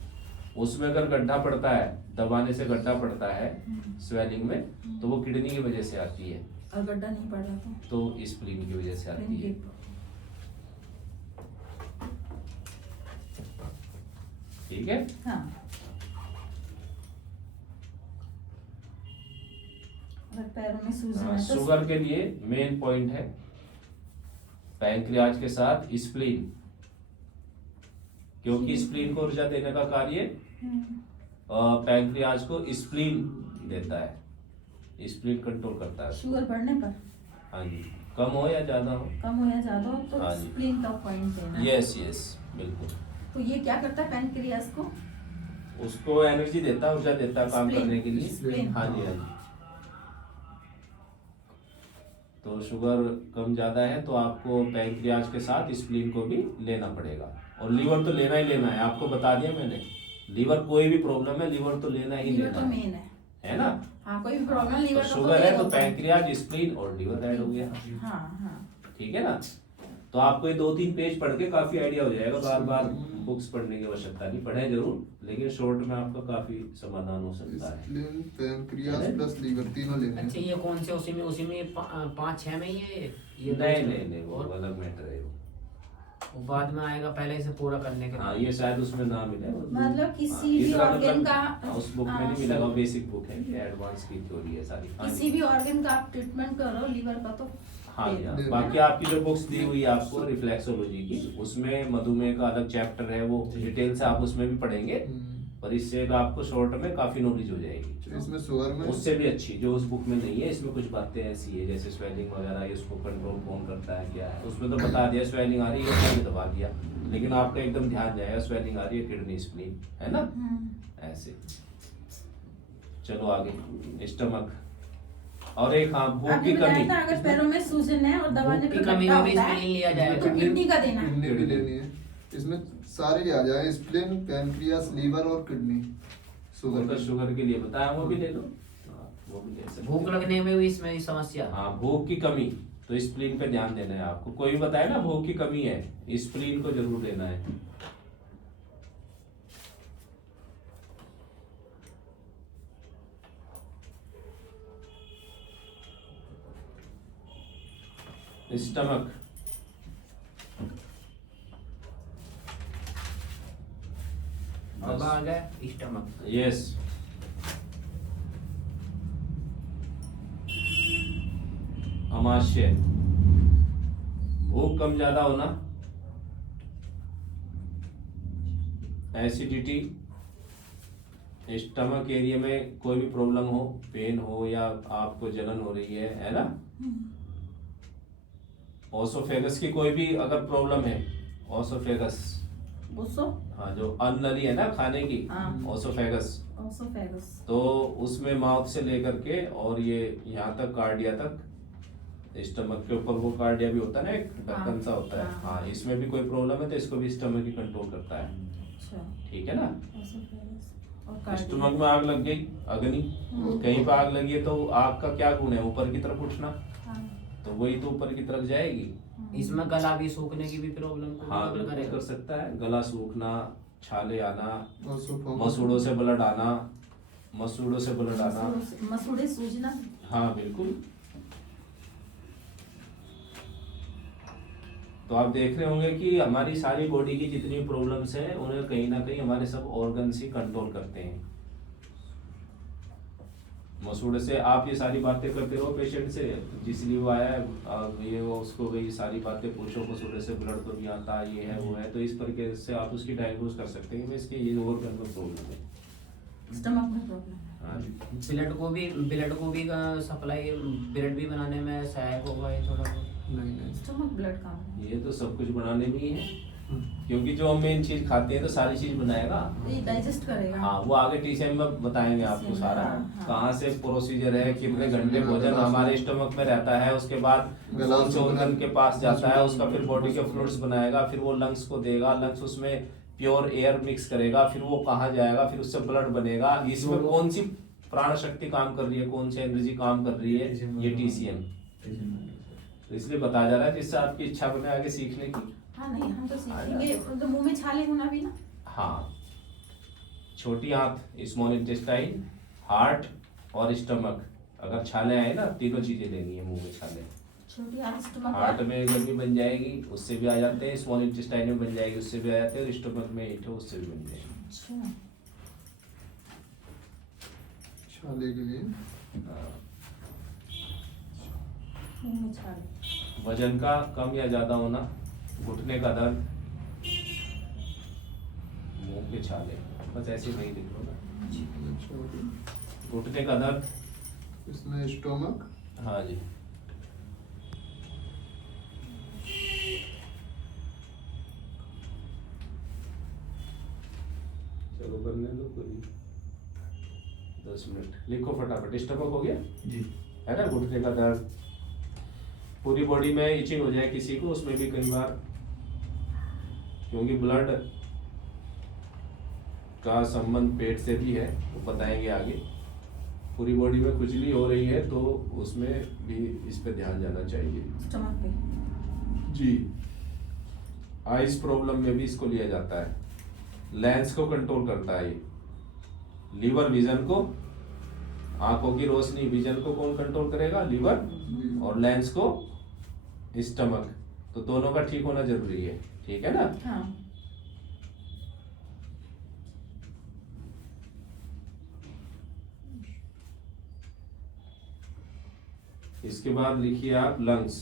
उसमें अगर गड्ढा पड़ता है, दबाने से गड्ढा पड़ता है स्वेलिंग में, तो वो किडनी की वजह से आती है, और गड्ढा नहीं पड़ रहा तो स्प्लीन की वजह से आती स्प्लीन है। की ठीक है। हाँ। अगर पैरों में सूजन है तो शुगर के लिए मेन पॉइंट है पैंक्रियाज के साथ स्प्लीन, क्योंकि स्प्लीन को ऊर्जा देने का कार्य पैंक्रियाज को स्प्लीन देता है, स्प्लीन कंट्रोल करता है। शुगर बढ़ने पर हाँ जी, कम हो या ज्यादा हो। कम हो या ज्यादा हो तो हाँ जी। स्प्लीन का पॉइंट देना है। यस यस, बिल्कुल। तो ये क्या करता है पैनक्रियास को? उसको एनर्जी देता है, ऊर्जा देता है काम स्प्लीन, करने के लिए। स्प्लीन। हाँ जी, हाँ जी। तो शुगर कम ज्यादा है तो आपको पैंक्रियाज के साथ स्प्लीन को भी लेना पड़ेगा, और लीवर तो लेना ही लेना है। आपको बता दिया मैंने, लीवर कोई भी प्रॉब्लम है, लीवर तो लेना ही लीवर लेना तो है, मेन है ना? हाँ, कोई भी प्रॉब्लम लीवर तो का शुगर है लेगा तो पैंक्रियाज, स्प्लीन और लीवर ऐड हो गया। हाँ हाँ। ठीक है ना? तो आपको ये 2-3 पेज पढ़ के काफी आइडिया हो जाएगा। बार बार बुक्स पढ़ने की आवश्यकता नहीं, पढ़े जरूर, लेकिन शॉर्ट में आपका काफी समाधान हो सकता है। स्प्लीन, पैंक्रियास प्लस लीवर तीनों लेने अच्छा, हैं। ये कौन से उसी में 5-6 में ये नहीं, वो और अलग मैटर है वो। वो बाद में आएगा, पहले इसे पूरा करने के हाँ, बाद। ये शायद उसमें ना मिले। मतलब किसी हाँ, भी इतना ऑर्गन का हाँ, उस बुक में नहीं मिलेगा, बेसिक बुक है, ये एडवांस की थ्योरी है सारी। हाँ किसी जी। भी ऑर्गन का आप ट्रीटमेंट करो, लीवर का तो हाँ जी, हाँ। ले- बाकी आपकी जो बुक्स दी हुई है आपको रिफ्लेक्सोलॉजी की, उसमें मधुमेह का अलग चैप्टर है, वो डिटेल से आप उसमें भी पढ़ेंगे, पर इससे आपको शॉर्ट में काफी नॉलेज हो जाएगी। इसमें शुगर में उससे भी अच्छी जो उस बुक में नहीं है, इसमें कुछ बातें ऐसी है जैसे स्वेलिंग वगैरह, इसको कंट्रोल कौन करता है, क्या है, उसमें तो बता दिया स्वेलिंग आ रही है, उसमें भी दबा दिया, लेकिन आपका एकदम ध्यान जाएगा स्वेलिंग आ रही है, किडनी स्प्लीन, है ना? ऐसे। चलो आगे, स्टमक। और एक, हाँ, भूख आपने की बताया कमी। था अगर पैरों में सूजन है और दबाने भूख की पर कमी गड्ढा में भी होता है स्प्लीन लिया तो जाएगा। किडनी का देना है। किडनी भी लेनी है। इसमें सारे आ जाए, स्प्लीन, पैंक्रियास, लीवर और किडनी। उनका शुगर के लिए बताया, वो भी ले लो। हाँ, वो भी ले सकते भूख हो। लगने में भी इसमें समस्या। हाँ, भूख की कमी, तो स्प्लीन पे ध्यान देना है आपको। कोई भी बताए ना भूख की कमी है, स्प्लीन को जरूर लेना है। स्टमक, अब आ गया स्टमक। यस, अमाशय, भूख कम ज्यादा होना, एसिडिटी, स्टमक एरिया में कोई भी प्रॉब्लम हो, पेन हो या आपको जलन हो रही है ना। ओसोफेगस की कोई भी अगर प्रॉब्लम है, ओसोफेगस, ओसो, हाँ जो अन्ननली है ना खाने की, हाँ। Oesophagus, oesophagus. तो उसमें माउथ से लेकर के और ये यहाँ तक कार्डिया तक, स्टमक के ऊपर वो कार्डिया भी होता है ना, एक ढक्कन सा होता है, हाँ। हाँ इसमें भी कोई प्रॉब्लम है तो इसको भी स्टमक ही कंट्रोल करता है, अच्छा, ठीक है ना। ओसोफेगस और कार्डिया। स्टमक में आग लग गई, अग्नि, कहीं पर आग लगी है तो आग का क्या गुण है, ऊपर की तरफ उठना, हाँ। तो वही तो ऊपर की तरफ जाएगी। इसमें गला भी सूखने की भी प्रॉब्लम को हाँ कंट्रोल बिल्कुल कर करेगा। सकता है, गला सूखना, छाले आना, Oesophagus. मसूड़ों से ब्लड आना, मसूड़ों से ब्लड आना, मसूड़े सूजना। हाँ बिल्कुल। तो आप देख रहे होंगे कि हमारी सारी बॉडी की जितनी प्रॉब्लम्स हैं उन्हें कहीं ना कहीं हमारे सब ऑर्गन्स ही कंट्रोल करते हैं। मसूड़े से आप ये सारी बातें करते रहो पेशेंट से, जिसलिए वो आया है, ये वो उसको ये सारी बातें पूछो, मसूड़े से ब्लड तो नहीं आता, ये है वो है, तो इस तरीके से आप उसकी डायग्नोज कर सकते हैं कि इसके ये ऑर्गन में प्रॉब्लम है। स्टमक में प्रॉब्लम है। हाँ जी, ब्लड को भी सप्लाई, ब्लड भी बनाने में सहायक होगा ये थोड़ा बहुत। नहीं स्टमक ब्लड काम है। ये तो सब कुछ बनाने में ही है, क्योंकि जो हम मेन चीज खाते हैं तो सारी चीज बनाएगा। ये डाइजेस्ट करेगा। हाँ वो आगे TCM में बताएंगे आपको TCM, सारा, हाँ। कहाँ से प्रोसीजर है, कितने घंटे भोजन हमारे स्टमक में रहता है, उसके बाद गला कौन से सूखना, ऑर्गन के पास जाता है, सूखना, उसका फिर बॉडी के फ्लूइड्स बनाएगा, फिर वो लंग्स को देगा, लंग्स उसमें प्योर एयर मिक्स करेगा, फिर वो कहाँ जाएगा, फिर उससे ब्लड बनेगा, इसमें कौन सी प्राण शक्ति काम कर रही है, कौन सी एनर्जी काम कर रही है, ये TCM। तो इसलिए बताया जा रहा है जिससे आपकी इच्छा बने आगे सीखने की। हाँ नहीं, हम तो सीखेंगे, तो मुंह में छाले होना भी ना। हाँ, छोटी आंत, स्मॉल इंटेस्टाइन, हार्ट और स्टमक, अगर छाले आए ना, तीनों चीजें लेनी है मुंह में छाले। छोटी आंत, स्टमक, हार्ट में गर्मी बन जाएगी, उससे भी आ जाते हैं, स्मॉल इंटेस्टाइन में बन जाएगी, उससे भी आ जाते हैं, और स्टमक में ईंटो, उससे भी बन जाएगी। अच्छा, छाले के लिए हाँ। मुंह में छाले। वजन का कम या ज्यादा होना, घुटने का दर्द, मुंह के छाले, बस ऐसे नहीं लिख लो ना। अच्छा, ओके। घुटने का दर्द, इसमें स्टोमक, हाँ जी, चलो करने दो पूरी 10 मिनट, लिखो फटाफट। स्टमक हो गया जी। है ना, घुटने का दर्द, पूरी बॉडी में इचिंग हो जाए किसी को, उसमें भी कई बार, क्योंकि ब्लड का संबंध पेट से भी है, वो बताएंगे आगे। पूरी बॉडी में खुजली हो रही है तो उसमें भी इस पे ध्यान जाना चाहिए। स्टमक पे। जी, आइज प्रॉब्लम में भी इसको लिया जाता है। लेंस को कंट्रोल करता है ये, लीवर विजन को, आंखों की रोशनी विजन को कौन कंट्रोल करेगा, लीवर, और लेंस को स्टमक, तो दोनों का ठीक होना जरूरी है, ठीक है ना। हाँ, इसके बाद लिखिए आप लंग्स,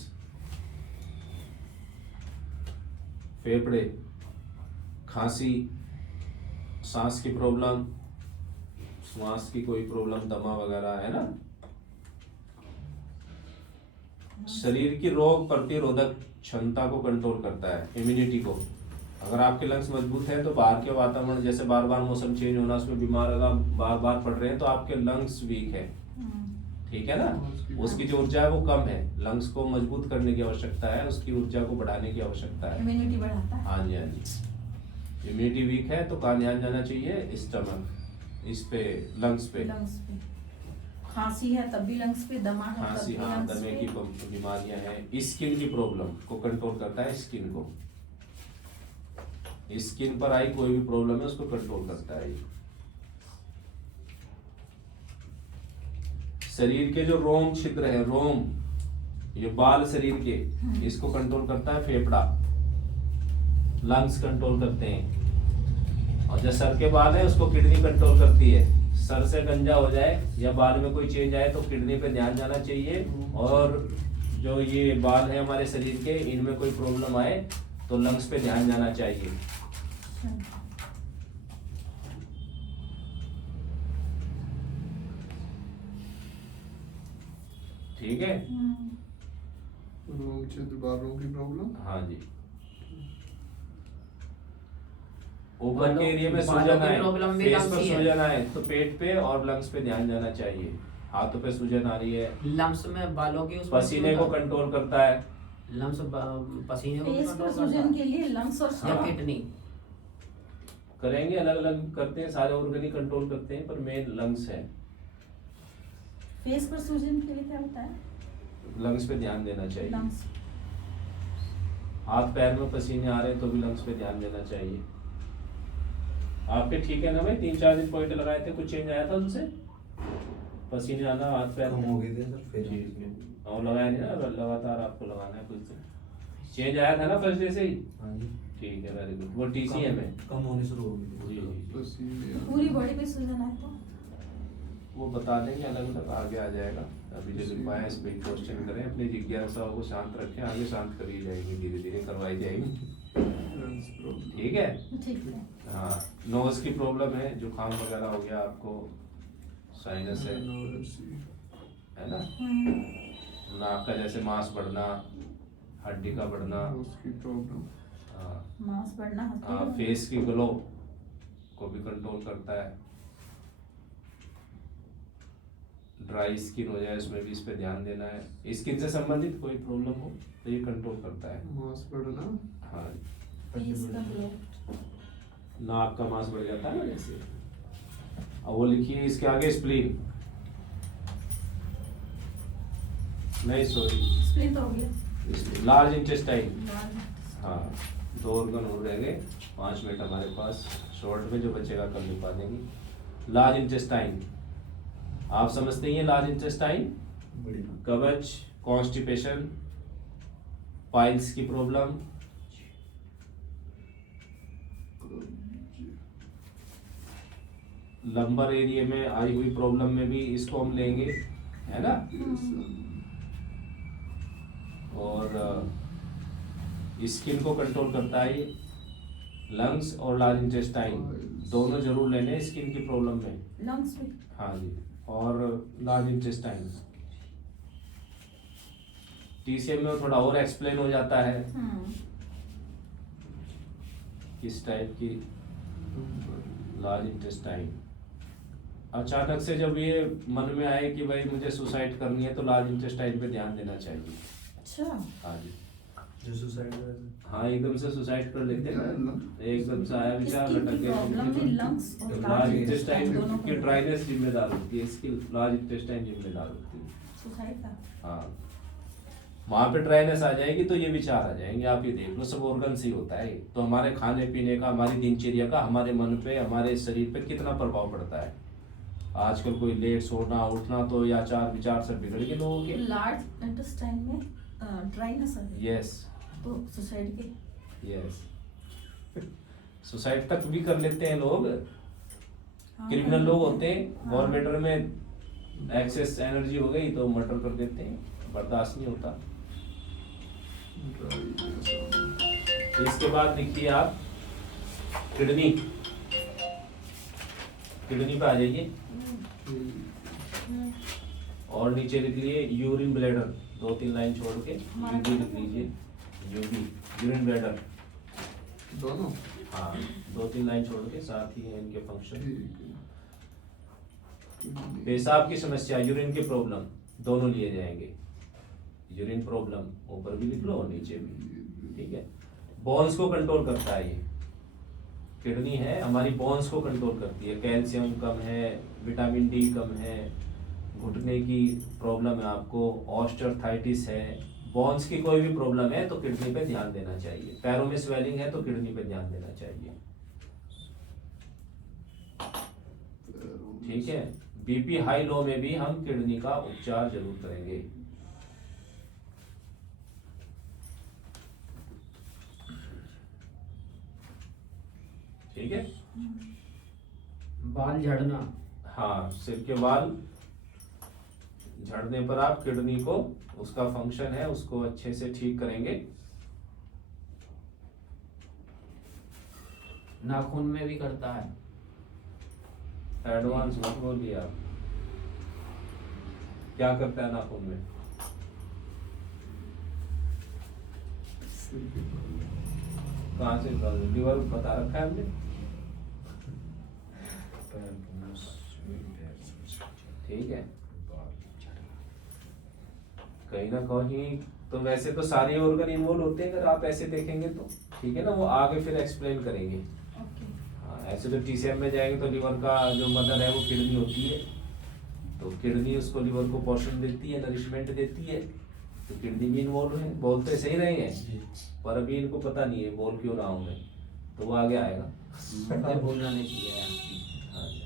फेफड़े, खांसी, सांस की प्रॉब्लम, श्वास की कोई प्रॉब्लम, दमा वगैरह है ना। शरीर की रोग प्रतिरोधक क्षमता को कंट्रोल करता है, इम्यूनिटी को। अगर आपके लंग्स मजबूत हैं तो बाहर के वातावरण, जैसे बार बार मौसम चेंज होना, उसमें बीमार अगर बार बार पड़ रहे हैं तो आपके लंग्स वीक है, ठीक है ना। उसकी जो ऊर्जा है वो कम है, लंग्स को मजबूत करने की आवश्यकता है, उसकी ऊर्जा को बढ़ाने की आवश्यकता है। इम्यूनिटी बढ़ाता है। हाँ जी, हाँ जी। इम्यूनिटी वीक है तो कहाँ ध्यान जाना चाहिए, स्टमक, इस पे, लंग्स पे। लंग्स पे। खांसी है तब भी लंग्स पे, दमा है तब खांसी, भी हाँ, लंग्स दमे पे। की बीमारियां हैं। स्किन की प्रॉब्लम को कंट्रोल करता है, स्किन को, स्किन पर आई कोई भी प्रॉब्लम है उसको कंट्रोल करता है ये। शरीर के जो रोम छिद्र है, रोम, ये बाल शरीर के, इसको कंट्रोल करता है फेफड़ा, लंग्स कंट्रोल करते हैं। और जो सर के बाल है उसको किडनी कंट्रोल करती है। सर से गंजा हो जाए या बाल में कोई चेंज आए तो किडनी पे ध्यान जाना चाहिए। और जो ये बाल है हमारे शरीर के, इनमें कोई प्रॉब्लम आए तो लंग्स पे ध्यान जाना चाहिए। ठीक है। रोग क्षेत्र बालों की प्रॉब्लम। हाँ जी, ऊपर के बालों- एरिया में बालों सूजन की आए, प्रॉब्लम भी फेस लंग्स पर ही है। सूजन आए तो पेट पे और लंग्स पे ध्यान जाना चाहिए। हाथों पे सूजन आ रही है, लम्स में बालों की उसमें पसीने को कंट्रोल करता है। लम्स पसीने को फेस पर कंट्रोल सूजन करता के लिए लंग्स और है। या हाँ। किडनी। करेंगे, अलग अलग करते हैं, सारे ऑर्गन ही कंट्रोल करते हैं, पर मेन लंग्स है। फेस पर सूजन के लिए क्या होता है? लंग्स पे ध्यान देना चाहिए। लंग्स। हाथ पैर में पसीने आ रहे हैं तो भी लंग्स पे ध्यान देना चाहिए। आपके ठीक है ना भाई? 3-4 दिन पॉइंट लगाए थे, कुछ चेंज आया था उनसे? पसीने आना हाथ पैर कम में? हो गए थे सर फिर। ठीक है, और लगाया नहीं ना, लगातार आपको लगाना है कुछ दिन। चेंज आया था ना फर्स्ट डे से ही? हाँ जी। ठीक है, वेरी गुड। वो TCM है। कम होने शुरू हो गई जी थी। जी, पसीने पूरी बॉडी पे सूजन आए तो वो बता देंगे, अलग अलग आगे आ जाएगा। अभी जो लिख पाए इस पे क्वेश्चन करें, अपनी जिज्ञासाओं को शांत रखें, आगे शांत करी जाएगी, धीरे धीरे करवाई जाएगी। Lungs problem. ठीक है। ठीक है। हाँ, नोज की प्रॉब्लम है, जुकाम वगैरह हो गया आपको, साइनस है ना? नाक का जैसे मांस बढ़ना, हड्डी का बढ़ना, उसकी प्रॉब्लम। हाँ मांस बढ़ना हाँ, हल्के फेस की ग्लो को भी कंट्रोल करता है। ड्राई स्किन हो जाए उसमें भी इस पे ध्यान देना है। स्किन से संबंधित कोई प्रॉब्लम हो तो ये कंट्रोल करता है। मांस बढ़ना। हाँ, फेस का ग्लो। नाक का मांस बढ़ जाता है ना जैसे। अब वो लिखिए इसके आगे स्प्लीन, नहीं सॉरी, स्प्लिट हो गया। Large intestine. लाल। हाँ, 2 ऑर्गन और रह गए, 5 मिनट हमारे पास, शॉर्ट में जो बचेगा कल लिखवा देंगे। लार्ज इंटेस्टाइन आप समझते ही हैं। लार्ज इंटेस्टाइन, बढ़िया। कवच, कॉन्स्टिपेशन, पाइल्स की प्रॉब्लम, लंबर एरिया में आई हुई प्रॉब्लम में भी इसको हम लेंगे, है ना? और स्किन को कंट्रोल करता है ये। लंग्स और लार्ज इंटेस्टाइन दोनों जरूर लेने स्किन की प्रॉब्लम में। लंग्स भी। हाँ जी, और लार्ज इंटेस्टाइन। TCM में थोड़ा और एक्सप्लेन हो जाता है किस टाइप की लार्ज इंटेस्टाइन। अचानक से जब ये मन में आए कि भाई मुझे सुसाइड करनी है तो लार्ज इंटेस्टाइन पे ध्यान देना चाहिए। अच्छा। हाँ जी, जो सुसाइड हाँ, एकदम से सुसाइड कर लेते हैं ना, एकदम से आया विचार, स्किन लटक की गए। प्रॉब्लम में लंग्स और लार्ज लार्ज इंटेस्टाइन दोनों की ड्राइनेस जिम्मेदार होती है, इसकी लार्ज इंटेस्टाइन जिम्मेदार होती है। सुसाइड का। हाँ, वहां पे ड्राइनेस आ जाएगी तो ये विचार आ जाएंगे। आप ये देख लो, सब ऑर्गन से ही होता है। तो हमारे खाने पीने का, हमारी दिनचर्या का हमारे मन पे, हमारे शरीर पे कितना प्रभाव पड़ता है। आजकल कोई लेट सोना उठना तो या आचार विचार सब बिगड़ गए लोगों के। लार्ज इंटेस्टाइन में ड्राइनेस है यस तो सुसाइड के। यस, सुसाइड तक भी कर लेते हैं लोग। क्रिमिनल लोग होते हैं, वॉर लेटर में एक्सेस एनर्जी हो गई तो मर्डर कर देते हैं, बर्दाश्त नहीं होता। इसके बाद लिखिए आप किडनी। किडनी पे आ जाइए और नीचे लिख लिए यूरिन ब्लैडर, 2-3 लाइन छोड़ के यूबी लिख लीजिए। यूबी, यूरिन ब्लैडर दोनों। हाँ, 2-3 लाइन छोड़ के, साथ ही है इनके फंक्शन। पेशाब की समस्या, यूरिन की प्रॉब्लम, दोनों लिए जाएंगे। यूरिन प्रॉब्लम ऊपर भी लिख लो और नीचे भी, ठीक है। बोन्स को कंट्रोल करता है ये, किडनी है हमारी, बोन्स को कंट्रोल करती है। कैल्शियम कम है, विटामिन डी कम है, घुटने की प्रॉब्लम है आपको, ऑस्टियोआर्थराइटिस है, बोन्स की कोई भी प्रॉब्लम है तो किडनी पे ध्यान देना चाहिए। पैरों में स्वेलिंग है तो किडनी पे ध्यान देना चाहिए, ठीक है। बीपी हाई लो में भी हम किडनी का उपचार जरूर करेंगे। ठीक है। बाल झड़ना। हाँ, सिर के बाल झड़ने पर आप किडनी को, उसका फंक्शन है, उसको अच्छे से ठीक करेंगे। नाखून में भी करता है। एडवांस मत बोलिए आप, क्या करता है नाखून में? कहाँ से लीवर बता रखा है हमने, ठीक है। कहीं ना कहीं तो वैसे तो सारे ऑर्गन इन्वॉल्व होते हैं, अगर आप ऐसे देखेंगे तो, ठीक है ना, वो आगे फिर एक्सप्लेन करेंगे। ओके। हाँ, ऐसे तो टीसीएम में जाएंगे तो लीवर का जो मदर है वो किडनी होती है, तो किडनी उसको लीवर को पोषण देती है, नरिशमेंट देती है, तो किडनी भी इन्वॉल्व है। बोलते सही रहे हैं पर अभी इनको पता नहीं है बोल क्यों रहा हूँ मैं, तो वो आगे आएगा। मुझे बोलना नहीं चाहिए। हाँ जी,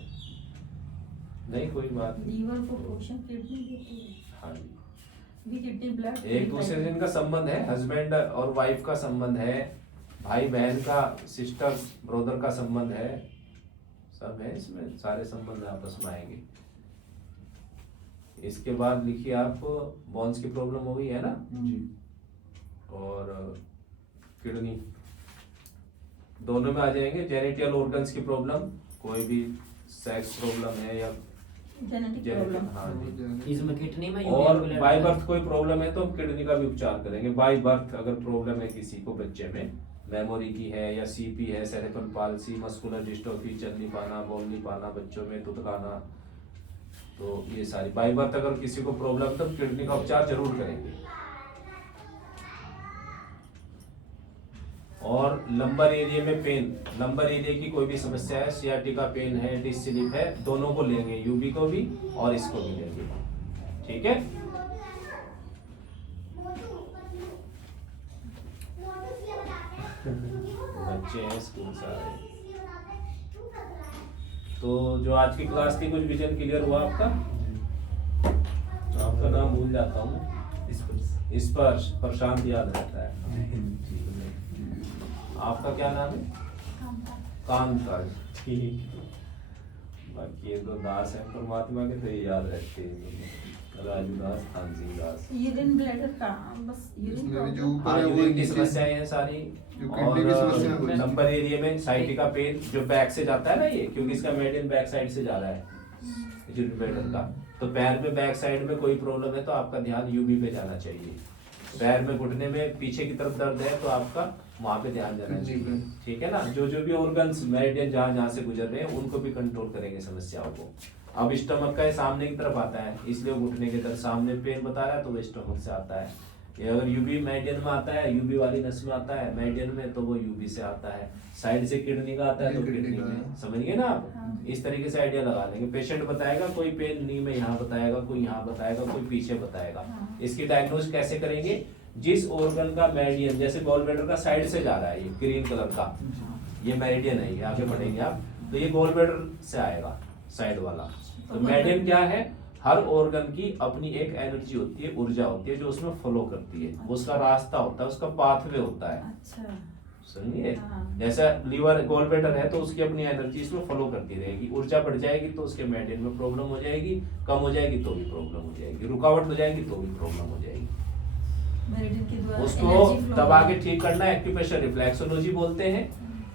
नहीं कोई बात नहीं। लीवर को पोषण किडनी देती है, हाँ जी, भी किडनी ब्लड एक दूसरे से इनका संबंध है, हस्बैंड और वाइफ का संबंध है, भाई बहन का, सिस्टर ब्रदर का संबंध है, सब है इसमें, सारे संबंध आपस में आएंगे। इसके बाद लिखिए आप, बोन्स की प्रॉब्लम हो गई है ना, जी। और किडनी दोनों में आ जाएंगे। जेनिटल ऑर्गन्स की प्रॉब्लम, कोई भी सेक्स प्रॉब्लम है या जेनेटिक जेनेटिक, प्रॉब्लम। हाँ जी। इसमें किडनी में और यूरिन ब्लड बाय है। बर्थ कोई प्रॉब्लम है तो हम किडनी का भी उपचार करेंगे। बाय बर्थ अगर प्रॉब्लम है किसी को बच्चे में, मेमोरी की है या सीपी है, सेरेब्रल पाल्सी, मस्कुलर डिस्ट्रोफी, चल नहीं पाना, बोल नहीं पाना, बच्चों में तुतलाना, तो ये सारी बाय बर्थ अगर किसी को प्रॉब्लम है तो किडनी का उपचार जरूर करेंगे। और लंबर एरिया में पेन, लंबर एरिया की कोई भी समस्या है, सियाटिका पेन है, डिस्क स्लिप है, दोनों को लेंगे, यूबी को भी और इसको भी लेंगे, ठीक है। बच्चे हैं स्कूल से आ रहे हैं। तो जो आज की क्लास थी, कुछ विजन क्लियर हुआ आपका? आपका नाम भूल जाता हूँ, स्पर्श, प्रशांत याद रहता है। आपका क्या नाम है? कामकाज, ठीक। बाकी ये तो दास है परमात्मा के, तो ये याद रखते हैं, राजू दास, थानसिंह दास। यूरिन ब्लैडर का बस इसमें भी यूरिन जो ऊपर हाँ, है वो यूरिन की नीचे समस्याएं हैं सारी। जो किडनी की समस्या है वो और नीचे। नंबर एरिया में साइटिका पेन जो बैक से जाता है ना, ये क्योंकि इसका मेडियन बैक साइड से जा रहा है यूरिन ब्लैडर का, तो पैर में बैक साइड में कोई प्रॉब्लम है तो आपका ध्यान यूबी पे जाना चाहिए। पैर में, घुटने में पीछे की तरफ दर्द है तो आपका वहां पे ध्यान जाना चाहिए, ठीक है ना। जो जो भी ऑर्गन्स मेरिडियन जहाँ से गुजर रहे हैं उनको भी कंट्रोल करेंगे समस्याओं को। अब स्टमक का सामने की तरफ आता है, इसलिए घुटने की तरफ सामने पेन बता रहा है तो वो स्टमक से आता है। ये अगर यूबी मेरिडियन में आता है, यूबी वाली नस में आता है मेरिडियन में, तो वो यूबी से आता है। साइड से किडनी का आता है तो किडनी किडनी का में, है। समझ गए ना आप। हाँ। इस तरीके से आइडिया लगा लेंगे। पेशेंट बताएगा, कोई पेन नी में यहाँ बताएगा, कोई यहाँ बताएगा, कोई पीछे बताएगा। हाँ। इसकी डायग्नोज कैसे करेंगे? जिस ऑर्गन का मेरिडियन, जैसे गॉल ब्लैडर का साइड से जा रहा है, ये ग्रीन कलर का ये मेरिडियन है, ये आगे बढ़ेंगे आप तो ये गॉल ब्लैडर से आएगा साइड वाला। तो मेरिडियन क्या है? हर ऑर्गन की अपनी एक एनर्जी होती है, ऊर्जा होती है जो उसमें फ्लो करती है, उसका रास्ता होता है, उसका पाथवे होता है, अच्छा। समझिए। हाँ। जैसा लीवर गॉल ब्लैडर है तो उसकी अपनी एनर्जी इसमें फ्लो करती रहेगी, ऊर्जा बढ़ जाएगी तो उसके मेरिडियन में प्रॉब्लम हो जाएगी, कम हो जाएगी तो भी प्रॉब्लम हो जाएगी, रुकावट हो जाएगी तो भी प्रॉब्लम हो जाएगी। मेरिडियन के द्वारा उसको एनर्जी फ्लो दबा के ठीक करना एक्यूप्रेशर रिफ्लेक्सोलॉजी बोलते हैं।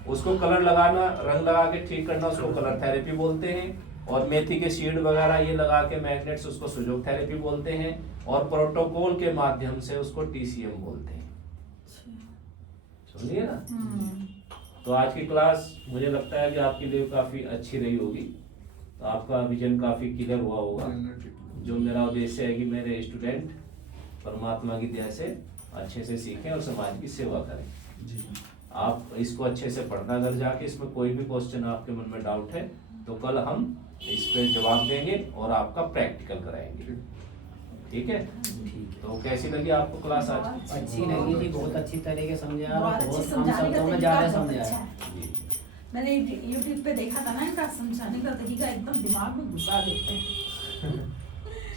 उसको कलर लगाना, रंग लगा के ठीक करना, उसको कलर थेरेपी बोलते हैं। और मेथी के सीड वगैरह ये लगा के मैग्नेट्स, उसको सुजोग थेरेपी बोलते हैं। और प्रोटोकॉल के माध्यम से उसको टीसीएम बोलते हैं, समझिए ना। तो आज की क्लास मुझे लगता है कि आपके लिए काफी अच्छी रही होगी, तो आपका विजन काफी क्लियर हुआ होगा। जो मेरा उद्देश्य है कि मेरे स्टूडेंट परमात्मा की दया से अच्छे से सीखें और समाज की सेवा करें। जी। आप इसको अच्छे से पढ़ना, अगर जाके इसमें कोई भी क्वेश्चन आपके मन में डाउट है तो कल हम इस पे जवाब देंगे और आपका प्रैक्टिकल कराएंगे, ठीक है। तो कैसी लगी आपको क्लास आज? अच्छी लगी जी, बहुत अच्छी तरीके समझाया, बहुत अच्छे बहुत कम समझाने का शब्दों में तरीका ज्यादा बहुत समझाया। अच्छा है। जी। मैंने यूट्यूब पे देखा था ना, इनका समझाने का तरीका एकदम दिमाग में घुसा देते हैं।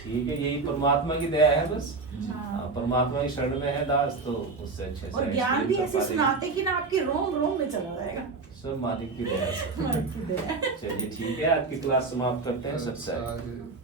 ठीक है, यही परमात्मा की दया है बस। हाँ। परमात्मा की शरण में है दास, तो उससे अच्छे से और ज्ञान भी explain कर ऐसे पा रहे हैं। सुनाते कि ना आपके रोम रोम में चला जाएगा। सब मालिक की दया से। मालिक की दया। चलिए ठीक है, आज की क्लास समाप्त करते हैं। सत्संग। आगे